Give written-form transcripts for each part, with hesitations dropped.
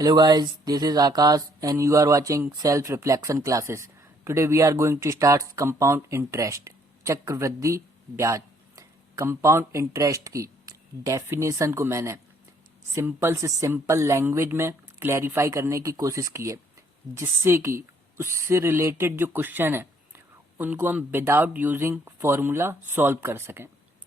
Hello guys, this is Akash and you are watching Self Reflection classes. Today we are going to start compound interest, चक्रवृद्धि ब्याज। Compound interest की definition को मैंने simple से simple language में clarify करने की कोशिश की है, जिससे कि उससे रिलेटेड जो क्वेश्चन है उनको हम विदाउट यूजिंग फॉर्मूला सॉल्व कर सकें।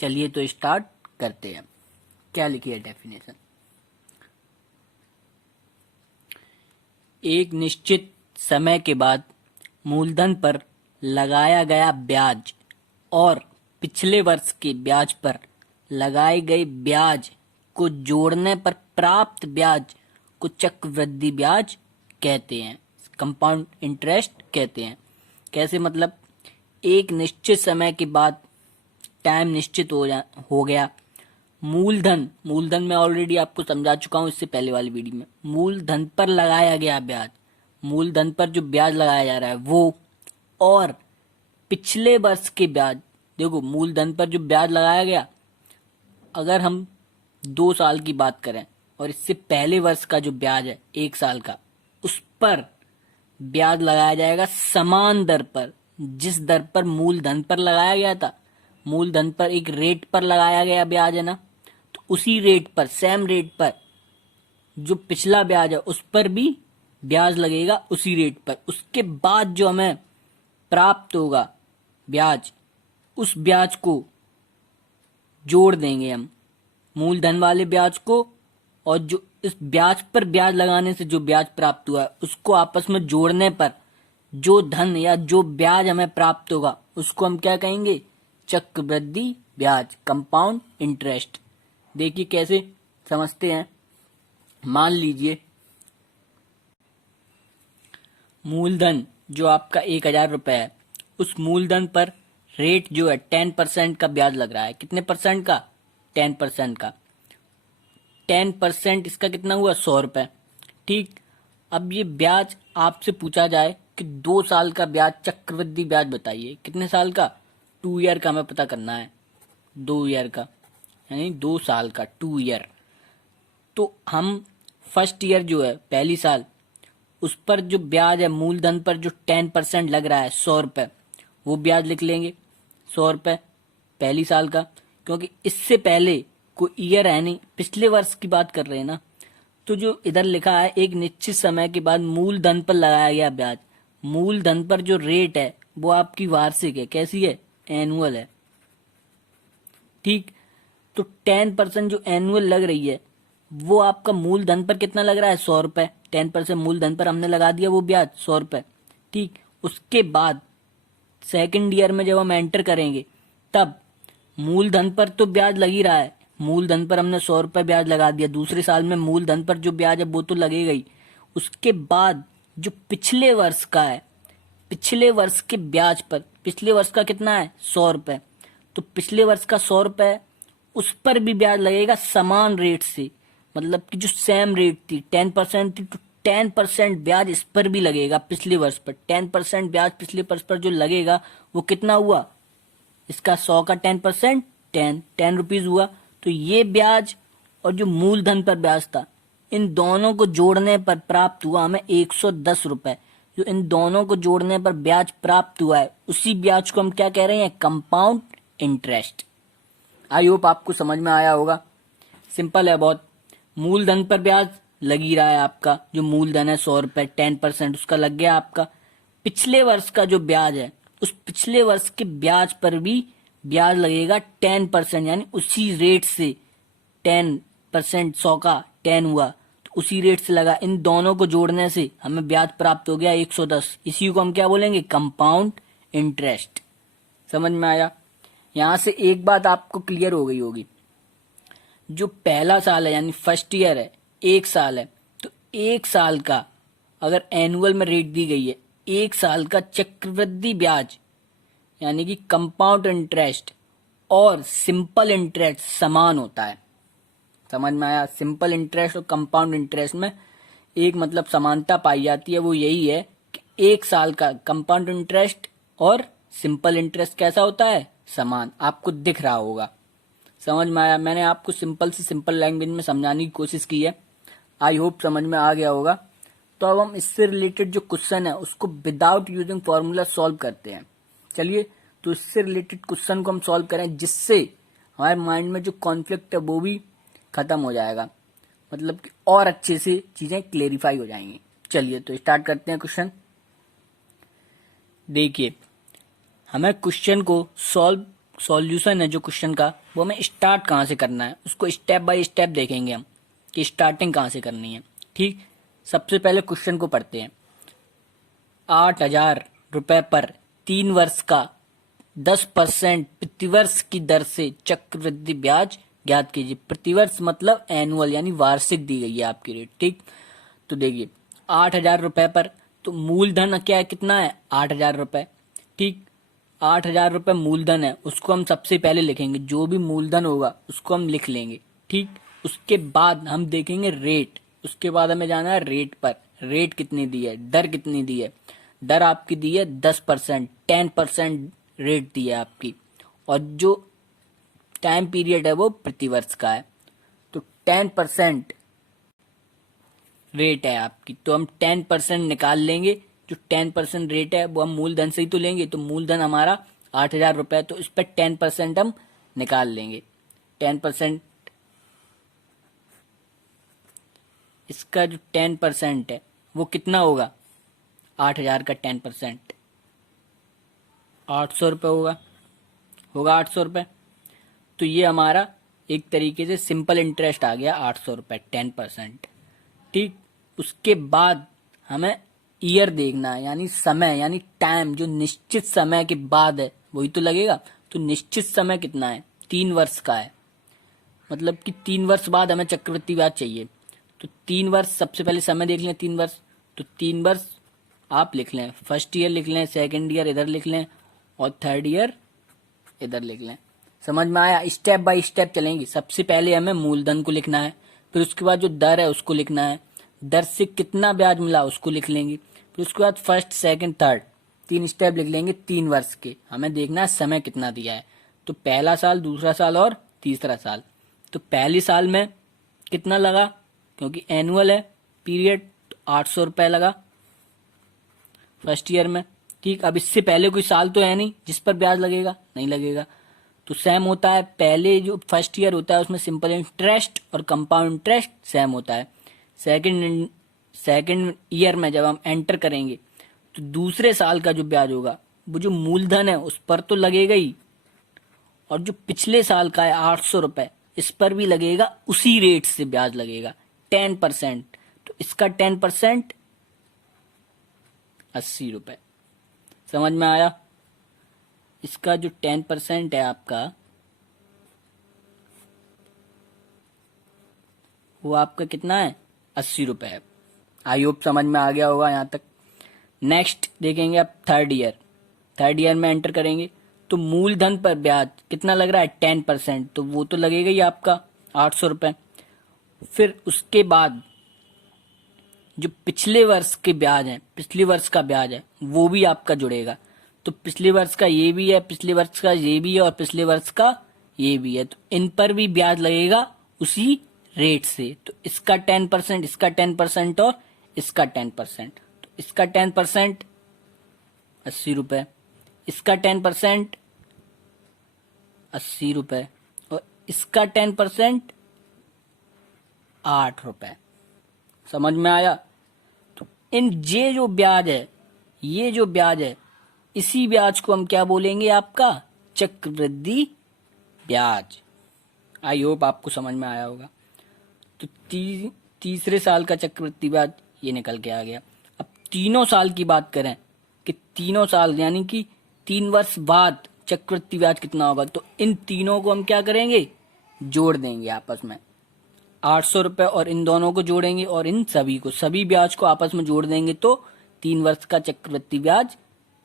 चलिए तो स्टार्ट करते हैं। क्या लिखी है डेफिनेशन? एक निश्चित समय के बाद मूलधन पर लगाया गया ब्याज और पिछले वर्ष के ब्याज पर लगाए गए ब्याज को जोड़ने पर प्राप्त ब्याज को चक्रवृद्धि ब्याज कहते हैं, कंपाउंड इंटरेस्ट कहते हैं। कैसे? मतलब एक निश्चित समय के बाद, टाइम निश्चित हो गया, मूलधन मैं ऑलरेडी आपको समझा चुका हूं इससे पहले वाली वीडियो में। मूलधन पर लगाया गया ब्याज, मूलधन पर जो ब्याज लगाया जा रहा है वो, और पिछले वर्ष के ब्याज। देखो, मूलधन पर जो ब्याज लगाया गया, अगर हम 2 साल की बात करें और इससे पहले वर्ष का जो ब्याज है 1 साल का, उस पर ब्याज लगाया जाएगा समान दर पर, जिस दर पर मूलधन पर लगाया गया था। मूलधन पर एक रेट पर लगाया गया ब्याज है ना, तो उसी रेट पर, सेम रेट पर जो पिछला ब्याज है उस पर भी ब्याज लगेगा उसी रेट पर। उसके बाद जो हमें प्राप्त होगा ब्याज, उस ब्याज को जोड़ देंगे हम मूलधन वाले ब्याज को, और जो इस ब्याज पर ब्याज लगाने से जो ब्याज प्राप्त हुआ है उसको आपस में जोड़ने पर जो धन या जो ब्याज हमें प्राप्त होगा उसको हम क्या कहेंगे? चक्रवृद्धि ब्याज, कंपाउंड इंटरेस्ट। देखिए कैसे समझते हैं। मान लीजिए मूलधन जो आपका 1000 रुपए है, उस मूलधन पर रेट जो है 10% का ब्याज लग रहा है। कितने परसेंट का? 10% का। 10% इसका कितना हुआ? 100 रुपए। ठीक। अब ये ब्याज आपसे पूछा जाए कि 2 साल का ब्याज, चक्रवृद्धि ब्याज बताइए। कितने साल का? 2 ईयर का हमें पता करना है। 2 ईयर का यानी 2 साल का, 2 ईयर। तो हम फर्स्ट ईयर जो है, पहली साल, उस पर जो ब्याज है मूलधन पर जो 10% लग रहा है 100 रुपए, वो ब्याज लिख लेंगे 100 रुपए पहली साल का। क्योंकि इससे पहले कोई ईयर है नहीं, पिछले वर्ष की बात कर रहे हैं ना। तो जो इधर लिखा है एक निश्चित समय के बाद मूलधन पर लगाया गया ब्याज, मूलधन पर जो रेट है वो आपकी वार्षिक है। कैसी है? एनुअल है। ठीक। तो 10% जो एनुअल लग रही है वो आपका मूलधन पर कितना लग रहा है? 100 रुपए। 10% मूलधन पर हमने लगा दिया वो ब्याज 100 रुपए। ठीक। उसके बाद सेकंड ईयर में जब हम एंटर करेंगे तब मूलधन पर तो ब्याज लग ही रहा है, मूलधन पर हमने 100 रुपए ब्याज लगा दिया। दूसरे साल में मूलधन पर जो ब्याज है वो तो लगेगा ही। उसके बाद जो पिछले वर्ष का है, पिछले वर्ष के ब्याज पर, पिछले वर्ष का कितना है? 100 रुपए। तो पिछले वर्ष का 100 रुपए, उस पर भी ब्याज लगेगा समान रेट से। मतलब कि जो सेम रेट थी 10% थी, तो 10% ब्याज इस पर भी लगेगा पिछले वर्ष पर। 10% ब्याज पिछले वर्ष पर जो लगेगा वो कितना हुआ? इसका 100 का 10% 10 रुपीज हुआ। तो ये ब्याज और जो मूलधन पर ब्याज था, इन दोनों को जोड़ने पर प्राप्त हुआ हमें 110 रुपए। जो इन दोनों को जोड़ने पर ब्याज प्राप्त हुआ है, उसी ब्याज को हम क्या कह रहे हैं? Compound interest. आई होप आपको समझ में आया होगा। सिंपल है बहुत। मूलधन पर ब्याज लग ही रहा है आपका, जो मूलधन है 100 रुपए, 10% उसका लग गया आपका। पिछले वर्ष का जो ब्याज है, उस पिछले वर्ष के ब्याज पर भी ब्याज लगेगा 10%, यानी उसी रेट से 10%, 100 का 10 हुआ तो उसी रेट से लगा। इन दोनों को जोड़ने से हमें ब्याज प्राप्त हो गया 110। इसी को हम क्या बोलेंगे? Compound interest. समझ में आया? यहां से एक बात आपको क्लियर हो गई होगी, जो पहला साल है यानी फर्स्ट ईयर है, 1 साल है, तो 1 साल का अगर एनुअल में रेट दी गई है, 1 साल का चक्रवृद्धि ब्याज यानी कि कंपाउंड इंटरेस्ट और सिंपल इंटरेस्ट समान होता है। समझ में आया? सिंपल इंटरेस्ट और कंपाउंड इंटरेस्ट में एक मतलब समानता पाई जाती है, वो यही है कि 1 साल का कंपाउंड इंटरेस्ट और सिंपल इंटरेस्ट कैसा होता है? समान। आपको दिख रहा होगा। समझ में आया? मैंने आपको सिंपल से सिंपल लैंग्वेज में समझाने की कोशिश की है। आई होप समझ में आ गया होगा। तो अब हम इससे रिलेटेड जो क्वेश्चन है उसको विदाउट यूजिंग फॉर्मूला सॉल्व करते हैं। चलिए, तो इससे रिलेटेड क्वेश्चन को हम सॉल्व करें, जिससे हमारे माइंड में जो कॉन्फ्लिक्ट है वो भी खत्म हो जाएगा, मतलब कि और अच्छे से चीजें क्लेरिफाई हो जाएंगी। चलिए, तो स्टार्ट करते हैं क्वेश्चन। देखिए, हमें क्वेश्चन को सॉल्यूशन है जो क्वेश्चन का, वो हमें स्टार्ट कहाँ से करना है, उसको स्टेप बाय स्टेप देखेंगे हम कि स्टार्टिंग कहाँ से करनी है। ठीक, सबसे पहले क्वेश्चन को पढ़ते हैं। 8,000 रुपए पर 3 वर्ष का 10% प्रतिवर्ष की दर से चक्रवृद्धि ब्याज ज्ञात कीजिए। प्रतिवर्ष मतलब एनुअल, यानी वार्षिक दी गई है आपकी रेट। ठीक, तो देखिए 8,000 रुपए पर, तो मूलधन क्या है, कितना है, 8,000 रुपए। ठीक, 8,000 रुपए मूलधन है, उसको हम सबसे पहले लिखेंगे, जो भी मूलधन होगा उसको हम लिख लेंगे। ठीक, उसके बाद हम देखेंगे रेट, उसके बाद हमें जाना है रेट पर, रेट कितनी दी है, दर कितनी दी है। दर आपकी दी है 10%, 10% रेट दी है आपकी, और जो टाइम पीरियड है वो प्रतिवर्ष का है। तो 10% रेट है आपकी, तो हम 10% निकाल लेंगे। जो 10% रेट है वो हम मूलधन से ही तो लेंगे, तो मूलधन हमारा 8,000 रुपए है, तो इस पर 10% हम निकाल लेंगे। 10%, इसका जो 10% है वो कितना होगा, 8,000 का 10% 800 रुपये होगा 800 रुपये। तो ये हमारा एक तरीके से सिंपल इंटरेस्ट आ गया 800 रुपये, 10%। ठीक, उसके बाद हमें ईयर देखना है, यानी समय, यानी टाइम, जो निश्चित समय के बाद है वही तो लगेगा। तो निश्चित समय कितना है, 3 वर्ष का है, मतलब कि 3 वर्ष बाद हमें चक्रवृद्धि ब्याज चाहिए। तो 3 वर्ष, सबसे पहले समय देख लें 3 वर्ष, तो 3 वर्ष आप लिख लें, फर्स्ट ईयर लिख लें, सेकेंड ईयर इधर लिख लें, और थर्ड ईयर इधर लिख लें। समझ में आया? स्टेप बाय स्टेप चलेंगे। सबसे पहले हमें मूलधन को लिखना है, फिर उसके बाद जो दर है उसको लिखना है, दर से कितना ब्याज मिला उसको लिख लेंगे, फिर उसके बाद फर्स्ट सेकंड थर्ड 3 स्टेप लिख लेंगे 3 वर्ष के। हमें देखना है समय कितना दिया है, तो पहला साल, दूसरा साल और तीसरा साल। तो पहले साल में कितना लगा, क्योंकि एनुअल है पीरियड, 800 रुपये लगा फर्स्ट ईयर में। ठीक, अब इससे पहले कोई साल तो है नहीं जिस पर ब्याज लगेगा, नहीं लगेगा, तो सेम होता है। पहले जो फर्स्ट ईयर होता है उसमें सिंपल इंटरेस्ट और कंपाउंड इंटरेस्ट सेम होता है। सेकंड ईयर में जब हम एंटर करेंगे तो दूसरे साल का जो ब्याज होगा वो जो मूलधन है उस पर तो लगेगा ही, और जो पिछले साल का है 800 रुपये, इस पर भी लगेगा, उसी रेट से ब्याज लगेगा 10%। तो इसका 10% 80 रुपये। समझ में आया? इसका जो 10% है आपका, वो आपका कितना है, 80 रुपये है। आई होप समझ में आ गया होगा यहाँ तक। नेक्स्ट देखेंगे अब थर्ड ईयर। थर्ड ईयर में एंटर करेंगे तो मूलधन पर ब्याज कितना लग रहा है, 10%, तो वो तो लगेगा ही आपका 800 रुपये। फिर उसके बाद जो पिछले वर्ष के ब्याज है, पिछले वर्ष का ब्याज है, वो भी आपका जुड़ेगा। तो पिछले वर्ष का ये भी है, पिछले वर्ष का ये भी है, और पिछले वर्ष का ये भी है, तो इन पर भी ब्याज लगेगा उसी रेट से। तो इसका 10%, इसका 10% और इसका 10%, तो इसका 10% 80 रुपये, इसका 10% 80 रुपये, और इसका 10% 8 रुपये। समझ में आया? तो इन ये जो ब्याज है, ये जो ब्याज है, इसी ब्याज को हम क्या बोलेंगे, आपका चक्रवृद्धि ब्याज। आई होप आपको समझ में आया होगा। तो तीसरे साल का चक्रवृद्धि ब्याज ये निकल के आ गया। अब तीनों साल की बात करें कि तीनों साल यानी कि 3 वर्ष बाद चक्रवृद्धि ब्याज कितना होगा, तो इन तीनों को हम क्या करेंगे, जोड़ देंगे आपस में। 800 रुपये और इन दोनों को जोड़ेंगे, और इन सभी को, सभी ब्याज को आपस में जोड़ देंगे, तो 3 वर्ष का चक्रवृद्धि ब्याज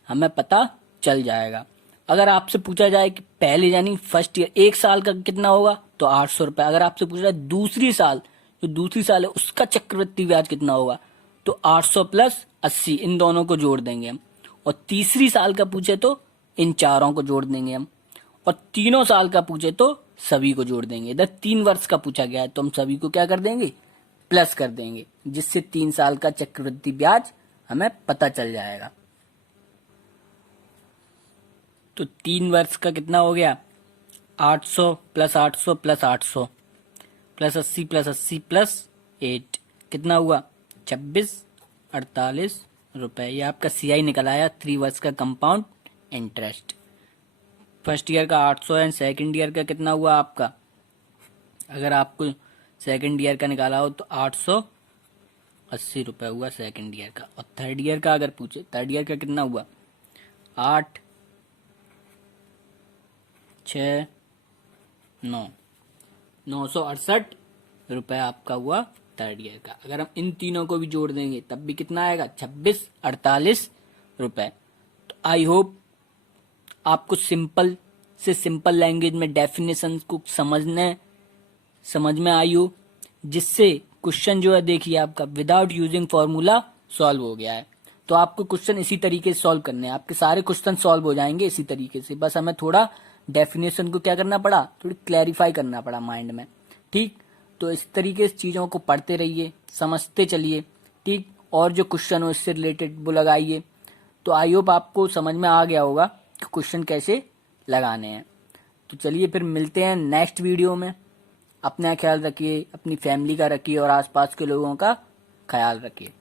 हमें पता चल जाएगा। अगर आपसे पूछा जाए कि पहले यानी फर्स्ट ईयर 1 साल का कितना होगा, तो 800 रुपये। अगर आपसे पूछा जाए दूसरी साल, जो दूसरी साल है उसका चक्रवृद्धि ब्याज कितना होगा, तो 800 प्लस 80, इन दोनों को जोड़ देंगे हम। और तीसरी साल का पूछे तो इन चारों को जोड़ देंगे हम, और तीनों साल का पूछे तो सभी को जोड़ देंगे। इधर 3 वर्ष का पूछा गया है तो हम सभी को क्या कर देंगे, प्लस कर देंगे, जिससे 3 साल का चक्रवृद्धि ब्याज हमें पता चल जाएगा। तो 3 वर्ष का कितना हो गया, 800 plus 800 plus 800 plus 80 plus 80 plus 8 कितना हुआ, 2648 रुपए। ये आपका CI निकल आया, 3 वर्ष का कंपाउंड इंटरेस्ट। फर्स्ट ईयर का 800 एंड सेकेंड ईयर का कितना हुआ आपका, अगर आपको सेकेंड ईयर का निकाला हो तो 880 रुपए हुआ सेकेंड ईयर का। और थर्ड ईयर का अगर पूछे, थर्ड ईयर का कितना हुआ, 8 6 9 968 रुपए आपका हुआ थर्ड ईयर का। अगर हम इन तीनों को भी जोड़ देंगे तब भी कितना आएगा, 2648 रुपए। तो आई होप आपको सिंपल से सिंपल लैंग्वेज में डेफिनेशन को समझ में आई हो, जिससे क्वेश्चन जो है देखिए आपका विदाउट यूजिंग फॉर्मूला सॉल्व हो गया है। तो आपको क्वेश्चन इसी तरीके से सॉल्व करने हैं, आपके सारे क्वेश्चन सॉल्व हो जाएंगे इसी तरीके से। बस हमें थोड़ा डेफिनेशन को क्या करना पड़ा, थोड़ी क्लैरिफाई करना पड़ा माइंड में। ठीक, तो इस तरीके से चीजों को पढ़ते रहिए, समझते चलिए। ठीक, और जो क्वेश्चन हो इससे रिलेटेड वो लगाइए। तो आई होप आपको समझ में आ गया होगा कि क्वेश्चन कैसे लगाने हैं। तो चलिए फिर मिलते हैं नेक्स्ट वीडियो में। अपना ख्याल रखिए, अपनी फैमिली का रखिए और आसपास के लोगों का ख्याल रखिए।